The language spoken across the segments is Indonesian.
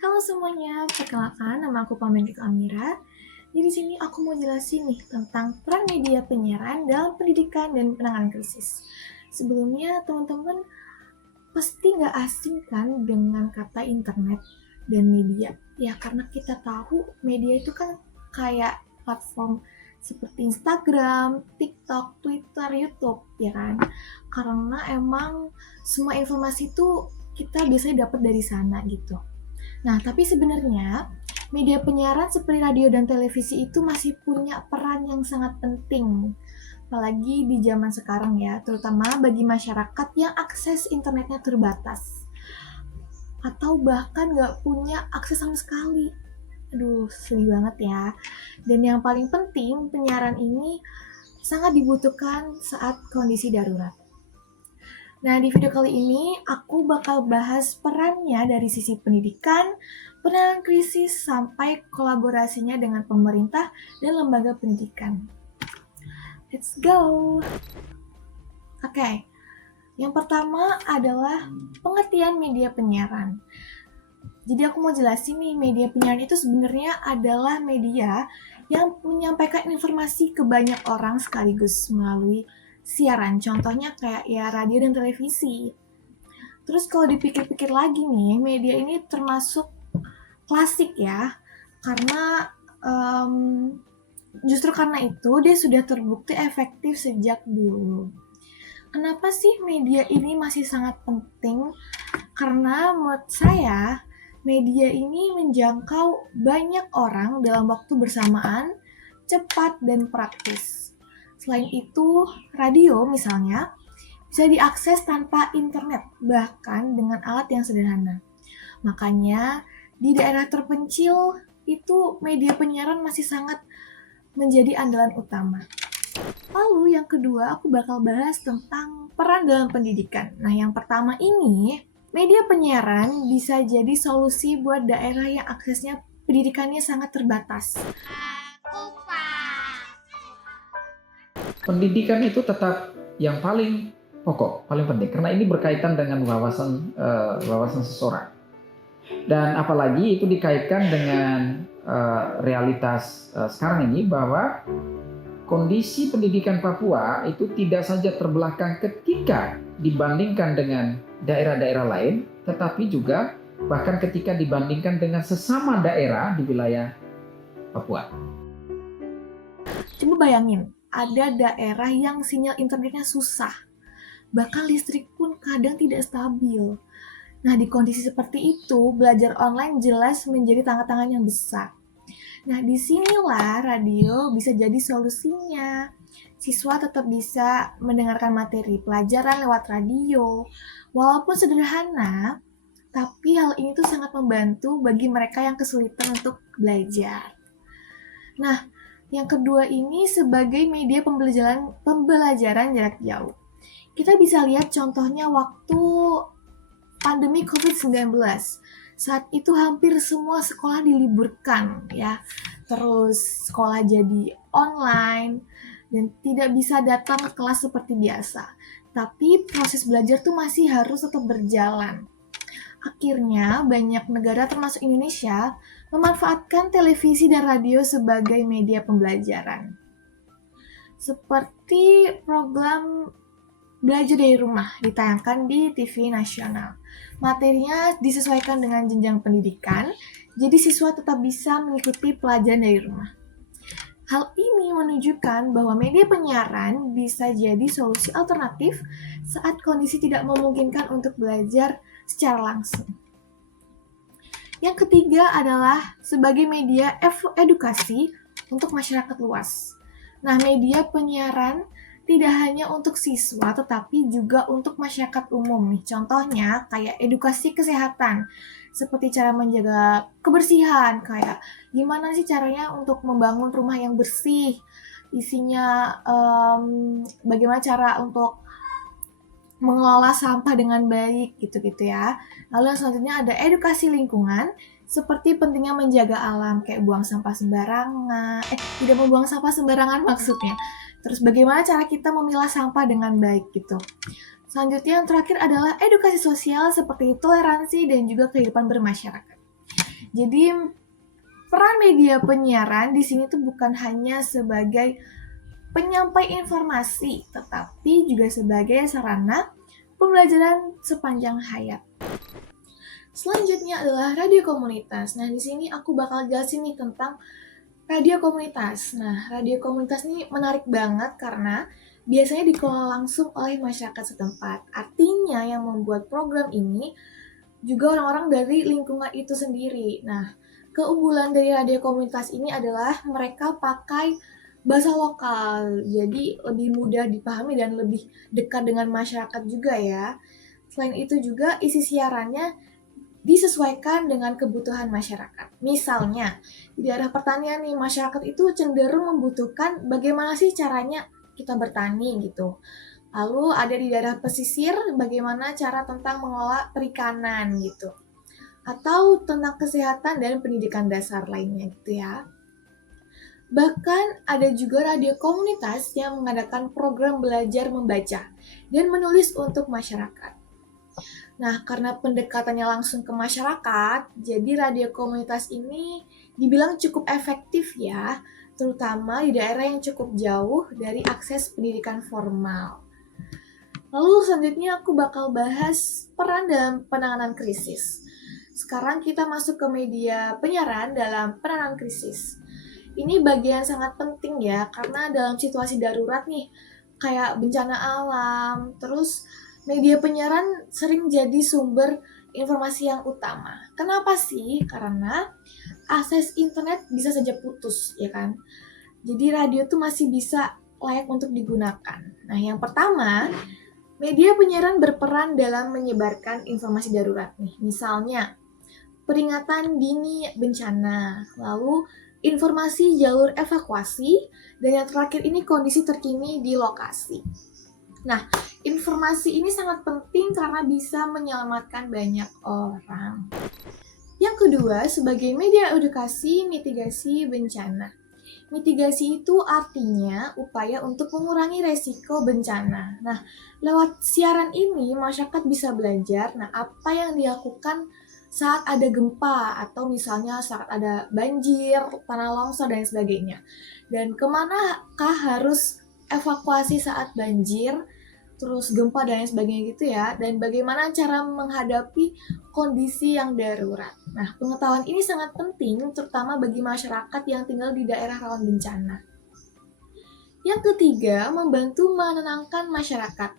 Halo semuanya, perkenalkan nama aku Pamendik Amira. Jadi di sini aku mau jelasin nih tentang peran media penyiaran dalam pendidikan dan penanganan krisis. Sebelumnya teman-teman pasti nggak asing kan dengan kata internet dan media. Ya karena kita tahu media itu kan kayak platform seperti Instagram, TikTok, Twitter, YouTube, ya kan? Karena emang semua informasi itu kita biasanya dapat dari sana gitu. Nah, tapi sebenarnya media penyiaran seperti radio dan televisi itu masih punya peran yang sangat penting. Apalagi di zaman sekarang ya, terutama bagi masyarakat yang akses internetnya terbatas. Atau bahkan nggak punya akses sama sekali. Aduh, sedih banget ya. Dan yang paling penting, penyiaran ini sangat dibutuhkan saat kondisi darurat. Nah, di video kali ini aku bakal bahas perannya dari sisi pendidikan, penanganan krisis, sampai kolaborasinya dengan pemerintah dan lembaga pendidikan. Let's go! Oke, yang pertama adalah pengertian media penyiaran. Jadi aku mau jelasin nih, media penyiaran itu sebenarnya adalah media yang menyampaikan informasi ke banyak orang sekaligus melalui siaran. Contohnya kayak ya radio dan televisi. Terus kalau dipikir-pikir lagi nih, media ini termasuk klasik ya, karena justru karena itu dia sudah terbukti efektif sejak dulu. Kenapa sih media ini masih sangat penting? Karena menurut saya media ini menjangkau banyak orang dalam waktu bersamaan, cepat dan praktis. Selain itu, radio misalnya bisa diakses tanpa internet, bahkan dengan alat yang sederhana. Makanya, di daerah terpencil itu media penyiaran masih sangat menjadi andalan utama. Lalu yang kedua, aku bakal bahas tentang peran dalam pendidikan. Nah, yang pertama ini, media penyiaran bisa jadi solusi buat daerah yang aksesnya pendidikannya sangat terbatas. Pendidikan itu tetap yang paling pokok, paling penting karena ini berkaitan dengan wawasan seseorang. Dan apalagi itu dikaitkan dengan realitas sekarang ini bahwa kondisi pendidikan Papua itu tidak saja terbelakang ketika dibandingkan dengan daerah-daerah lain, tetapi juga bahkan ketika dibandingkan dengan sesama daerah di wilayah Papua. Coba bayangin, ada daerah yang sinyal internetnya susah, bahkan listrik pun kadang tidak stabil. Nah, di kondisi seperti itu, belajar online jelas menjadi tantangan yang besar. Nah, disinilah radio bisa jadi solusinya. Siswa tetap bisa mendengarkan materi pelajaran lewat radio. Walaupun sederhana, tapi hal ini tuh sangat membantu bagi mereka yang kesulitan untuk belajar. Nah, yang kedua ini sebagai media pembelajaran jarak jauh. Kita bisa lihat contohnya waktu pandemi COVID-19. Saat itu hampir semua sekolah diliburkan ya. Terus sekolah jadi online dan tidak bisa datang ke kelas seperti biasa. Tapi proses belajar tuh masih harus tetap berjalan. Akhirnya banyak negara termasuk Indonesia memanfaatkan televisi dan radio sebagai media pembelajaran. Seperti program belajar dari rumah ditayangkan di TV nasional. Materinya disesuaikan dengan jenjang pendidikan, jadi siswa tetap bisa mengikuti pelajaran dari rumah. Hal ini menunjukkan bahwa media penyiaran bisa jadi solusi alternatif saat kondisi tidak memungkinkan untuk belajar secara langsung. Yang ketiga adalah sebagai media edukasi untuk masyarakat luas. Nah, media penyiaran tidak hanya untuk siswa tetapi juga untuk masyarakat umum nih. Contohnya kayak edukasi kesehatan, seperti cara menjaga kebersihan, kayak gimana sih caranya untuk membangun rumah yang bersih, isinya bagaimana cara untuk mengelola sampah dengan baik gitu-gitu ya. Lalu yang selanjutnya ada edukasi lingkungan, seperti pentingnya menjaga alam kayak buang sampah sembarangan, tidak membuang sampah sembarangan maksudnya. Terus bagaimana cara kita memilah sampah dengan baik gitu. Selanjutnya yang terakhir adalah edukasi sosial seperti toleransi dan juga kehidupan bermasyarakat. Jadi peran media penyiaran di sini tuh bukan hanya sebagai penyampai informasi, tetapi juga sebagai sarana pembelajaran sepanjang hayat. Selanjutnya adalah radio komunitas. Nah, di sini aku bakal jelasin nih tentang radio komunitas. Nah, radio komunitas ini menarik banget karena biasanya dikelola langsung oleh masyarakat setempat. Artinya yang membuat program ini juga orang-orang dari lingkungan itu sendiri. Nah, keunggulan dari radio komunitas ini adalah mereka pakai bahasa lokal, jadi lebih mudah dipahami dan lebih dekat dengan masyarakat juga ya. Selain itu juga isi siarannya disesuaikan dengan kebutuhan masyarakat. Misalnya, di daerah pertanian nih, masyarakat itu cenderung membutuhkan bagaimana sih caranya kita bertani gitu. Lalu ada di daerah pesisir, bagaimana cara tentang mengelola perikanan gitu. Atau tentang kesehatan dan pendidikan dasar lainnya gitu ya. Bahkan ada juga radio komunitas yang mengadakan program belajar membaca dan menulis untuk masyarakat. Nah, karena pendekatannya langsung ke masyarakat, jadi radio komunitas ini dibilang cukup efektif ya, terutama di daerah yang cukup jauh dari akses pendidikan formal. Lalu selanjutnya aku bakal bahas peran dalam penanganan krisis. Sekarang kita masuk ke media penyiaran dalam penanganan krisis. Ini bagian sangat penting ya, karena dalam situasi darurat nih, kayak bencana alam, terus media penyiaran sering jadi sumber informasi yang utama. Kenapa sih? Karena akses internet bisa saja putus, ya kan? Jadi radio tuh masih bisa layak untuk digunakan. Nah, yang pertama, media penyiaran berperan dalam menyebarkan informasi darurat nih. Misalnya, peringatan dini bencana, lalu informasi jalur evakuasi, dan yang terakhir ini kondisi terkini di lokasi. Nah, informasi ini sangat penting karena bisa menyelamatkan banyak orang. Yang kedua, sebagai media edukasi mitigasi bencana. Mitigasi itu artinya upaya untuk mengurangi resiko bencana. Nah, lewat siaran ini masyarakat bisa belajar apa yang dilakukan saat ada gempa atau misalnya saat ada banjir, tanah longsor dan sebagainya. Dan kemanakah harus evakuasi saat banjir, terus gempa dan sebagainya gitu ya, dan bagaimana cara menghadapi kondisi yang darurat. Nah, pengetahuan ini sangat penting terutama bagi masyarakat yang tinggal di daerah rawan bencana. Yang ketiga, membantu menenangkan masyarakat.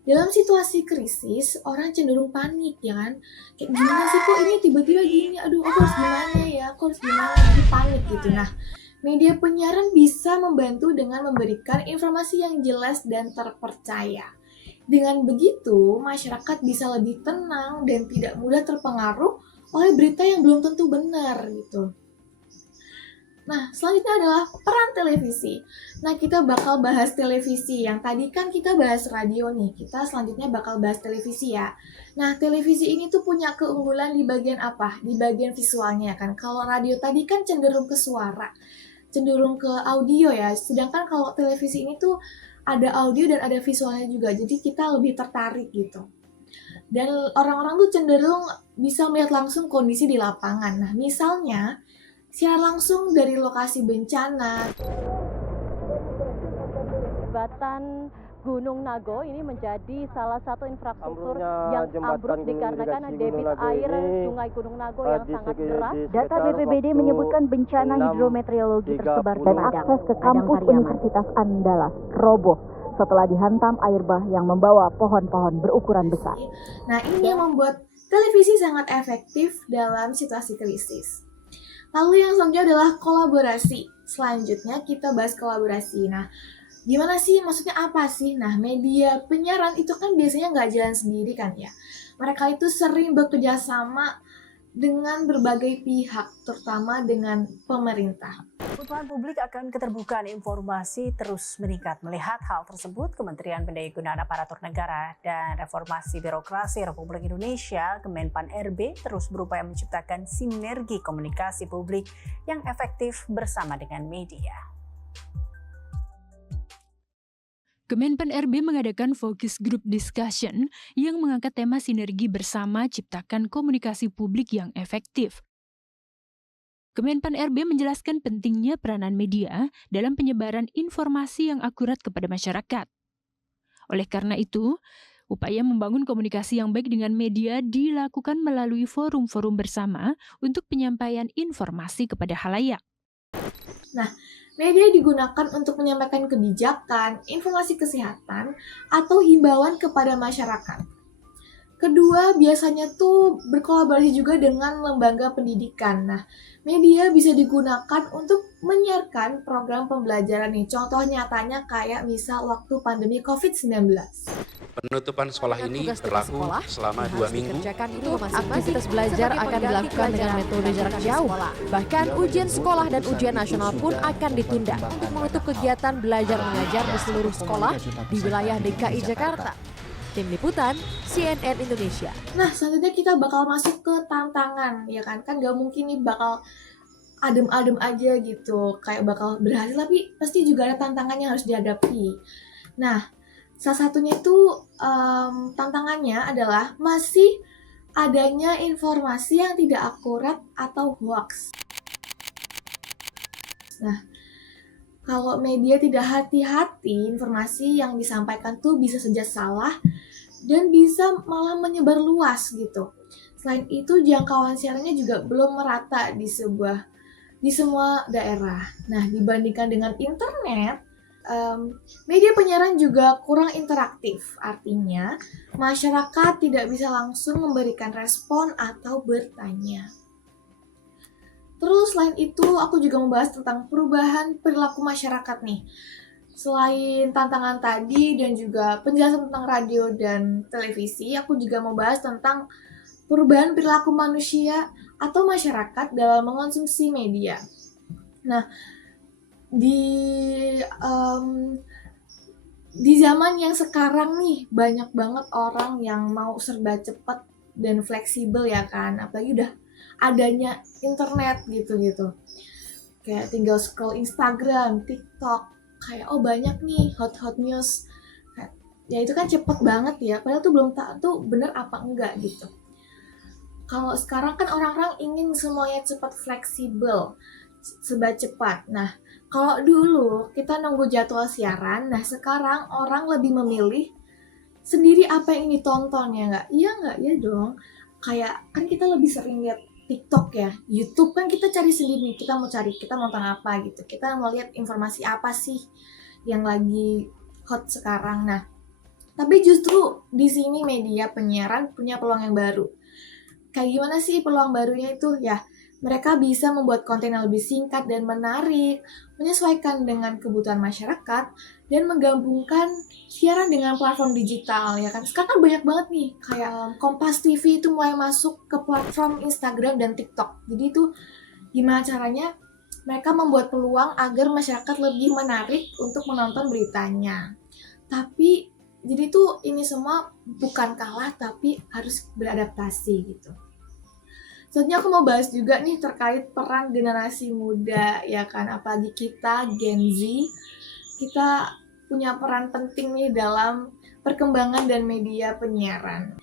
Dalam situasi krisis, orang cenderung panik ya kan. Kayak gimana sih kok ini tiba-tiba gini, aduh aku harus gimana ya, aku harus gimana, jadi panik gitu. Nah, media penyiaran bisa membantu dengan memberikan informasi yang jelas dan terpercaya. Dengan begitu, masyarakat bisa lebih tenang dan tidak mudah terpengaruh oleh berita yang belum tentu benar gitu. Nah, selanjutnya adalah peran televisi. Nah, kita bakal bahas televisi. Yang tadi kan kita bahas radio nih. Kita selanjutnya bakal bahas televisi ya. Nah, televisi ini tuh punya keunggulan di bagian apa? Di bagian visualnya kan. Kalau radio tadi kan cenderung ke suara, cenderung ke audio ya. Sedangkan kalau televisi ini tuh ada audio dan ada visualnya juga. Jadi kita lebih tertarik gitu. Dan orang-orang tuh cenderung bisa melihat langsung kondisi di lapangan. Nah, misalnya siaran langsung dari lokasi bencana. Jembatan Gunung Nago ini menjadi salah satu infrastruktur yang jembatan ambruk dikarenakan Gunung debit Nago air ini, Sungai Gunung Nago yang di sangat segi- deras. di Data sekitar BPBD waktu menyebutkan bencana hidrometeorologi 6.30 tersebar di dan Padang. akses ke kampus Universitas Andalas roboh setelah dihantam air bah yang membawa pohon-pohon berukuran besar. Nah, ini yang membuat televisi sangat efektif dalam situasi krisis. Lalu yang selanjutnya adalah kolaborasi. Selanjutnya kita bahas kolaborasi. Nah, gimana sih? Maksudnya apa sih? Nah, media penyiaran itu kan biasanya nggak jalan sendiri kan ya. Mereka itu sering bekerja sama dengan berbagai pihak, terutama dengan pemerintah. Kebutuhan publik akan keterbukaan informasi terus meningkat. Melihat hal tersebut, Kementerian Pendayagunaan Aparatur Negara dan Reformasi Birokrasi Republik Indonesia, Kemenpan RB, terus berupaya menciptakan sinergi komunikasi publik yang efektif bersama dengan media. Kemenpan RB mengadakan focus group discussion yang mengangkat tema sinergi bersama ciptakan komunikasi publik yang efektif. Kemenpan RB menjelaskan pentingnya peranan media dalam penyebaran informasi yang akurat kepada masyarakat. Oleh karena itu, upaya membangun komunikasi yang baik dengan media dilakukan melalui forum-forum bersama untuk penyampaian informasi kepada khalayak. Nah, media digunakan untuk menyampaikan kebijakan, informasi kesehatan, atau himbauan kepada masyarakat. Kedua, biasanya tuh berkolaborasi juga dengan lembaga pendidikan. Nah, media bisa digunakan untuk menyiarkan program pembelajaran nih. Contoh nyatanya kayak misal waktu pandemi COVID-19. Penutupan sekolah ini Tugas berlaku sekolah selama yang 2 harus minggu. dikerjakan di rumah masing-masing. Aktivitas belajar akan dilakukan dengan metode jarak jauh. Bahkan ujian sekolah dan ujian nasional pun akan ditunda untuk menutup kegiatan belajar mengajar di seluruh sekolah di wilayah DKI Jakarta. Tim Liputan, CNN Indonesia. Nah, selanjutnya kita bakal masuk ke tantangan, ya kan? Kan gak mungkin nih bakal adem-adem aja gitu, kayak bakal berhasil, tapi pasti juga ada tantangan yang harus dihadapi. Nah, salah satunya itu tantangannya adalah masih adanya informasi yang tidak akurat atau hoax. Nah, kalau media tidak hati-hati, informasi yang disampaikan tuh bisa saja salah dan bisa malah menyebar luas gitu. Selain itu, jangkauan siarannya juga belum merata di semua daerah. Nah, dibandingkan dengan internet, media penyiaran juga kurang interaktif. Artinya, masyarakat tidak bisa langsung memberikan respon atau bertanya. Terus selain itu, aku juga membahas tentang perubahan perilaku masyarakat nih. Selain tantangan tadi dan juga penjelasan tentang radio dan televisi, aku juga membahas tentang perubahan perilaku manusia atau masyarakat dalam mengonsumsi media. Nah, di zaman yang sekarang nih, banyak banget orang yang mau serba cepat dan fleksibel ya kan, apalagi udah adanya internet gitu-gitu. Kayak tinggal scroll Instagram, TikTok, kayak oh banyak nih hot news. Ya itu kan cepet banget ya, padahal tuh belum tahu tuh bener apa enggak gitu. Kalau sekarang kan orang-orang ingin semuanya cepat fleksibel, serba cepat. Nah, kalau dulu kita nunggu jadwal siaran, nah sekarang orang lebih memilih sendiri apa yang ditonton ya nggak? Iya nggak? Ya dong. Kayak kan kita lebih sering lihat TikTok ya, YouTube kan kita cari sendiri, kita mau cari, kita nonton apa gitu, kita mau lihat informasi apa sih yang lagi hot sekarang. Nah, tapi justru di sini media penyiaran punya peluang yang baru. Kayak gimana sih peluang barunya itu? Ya, mereka bisa membuat konten yang lebih singkat dan menarik, menyesuaikan dengan kebutuhan masyarakat, dan menggabungkan siaran dengan platform digital, ya kan? Sekarang kan banyak banget nih, kayak Kompas TV itu mulai masuk ke platform Instagram dan TikTok. Jadi itu gimana caranya mereka membuat peluang agar masyarakat lebih menarik untuk menonton beritanya. Tapi, jadi tuh ini semua bukan kalah, tapi harus beradaptasi gitu. Selanjutnya aku mau bahas juga nih terkait peran generasi muda, ya kan, apalagi kita Gen Z, kita punya peran penting nih dalam perkembangan dan media penyiaran.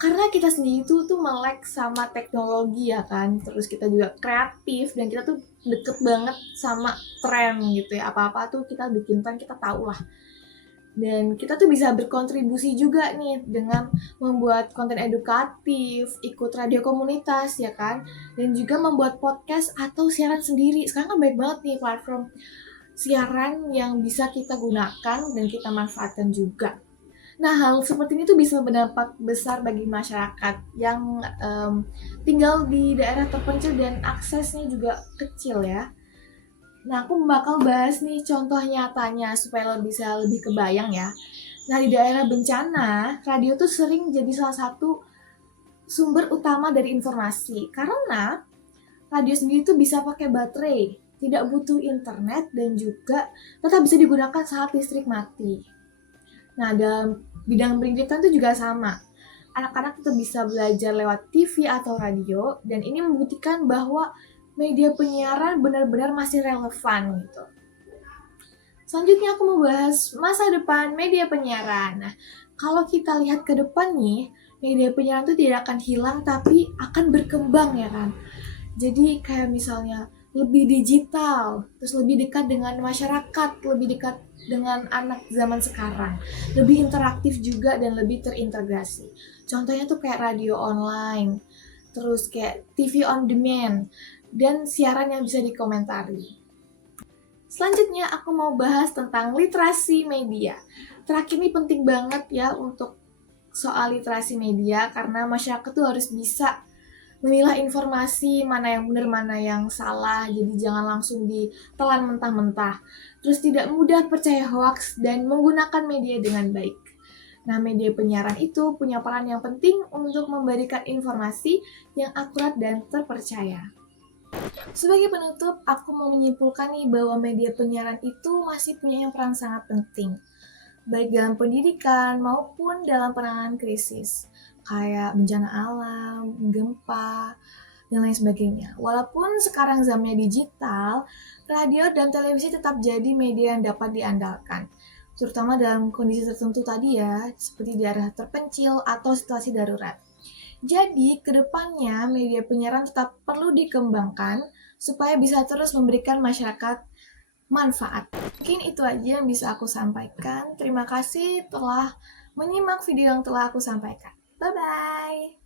Karena kita sendiri tuh melek sama teknologi ya kan, terus kita juga kreatif dan kita tuh deket banget sama tren gitu ya, apa-apa tuh kita bikin tren, kita tahu lah. Dan kita tuh bisa berkontribusi juga nih dengan membuat konten edukatif, ikut radio komunitas ya kan, dan juga membuat podcast atau siaran sendiri. Sekarang kan banyak banget nih platform siaran yang bisa kita gunakan dan kita manfaatkan juga. Nah, hal seperti ini tuh bisa berdampak besar bagi masyarakat yang tinggal di daerah terpencil dan aksesnya juga kecil ya. Nah, aku bakal bahas nih contoh nyatanya supaya bisa lebih kebayang ya. Nah, di daerah bencana, radio tuh sering jadi salah satu sumber utama dari informasi. Karena radio sendiri tuh bisa pakai baterai, tidak butuh internet, dan juga tetap bisa digunakan saat listrik mati. Nah, dalam bidang pendidikan tuh juga sama. Anak-anak tetap bisa belajar lewat TV atau radio, dan ini membuktikan bahwa media penyiaran benar-benar masih relevan gitu. Selanjutnya aku mau bahas masa depan media penyiaran. Nah, kalau kita lihat ke depan nih, media penyiaran itu tidak akan hilang tapi akan berkembang ya kan. Jadi kayak misalnya lebih digital, terus lebih dekat dengan masyarakat, lebih dekat dengan anak zaman sekarang, lebih interaktif juga dan lebih terintegrasi. Contohnya tuh kayak radio online, terus kayak TV on demand, dan siaran yang bisa dikomentari. Selanjutnya aku mau bahas tentang literasi media. Terakhir ini penting banget ya untuk soal literasi media karena masyarakat tuh harus bisa memilah informasi mana yang benar mana yang salah, jadi jangan langsung ditelan mentah-mentah. Terus tidak mudah percaya hoax dan menggunakan media dengan baik. Nah, media penyiaran itu punya peran yang penting untuk memberikan informasi yang akurat dan terpercaya. Sebagai penutup, aku mau menyimpulkan nih bahwa media penyiaran itu masih punya peran sangat penting, baik dalam pendidikan maupun dalam penanganan krisis, kayak bencana alam, gempa, dan lain sebagainya. Walaupun sekarang zamannya digital, radio dan televisi tetap jadi media yang dapat diandalkan, terutama dalam kondisi tertentu tadi ya, seperti daerah terpencil atau situasi darurat. Jadi, kedepannya media penyiaran tetap perlu dikembangkan supaya bisa terus memberikan masyarakat manfaat. Mungkin itu aja yang bisa aku sampaikan. Terima kasih telah menyimak video yang telah aku sampaikan. Bye-bye!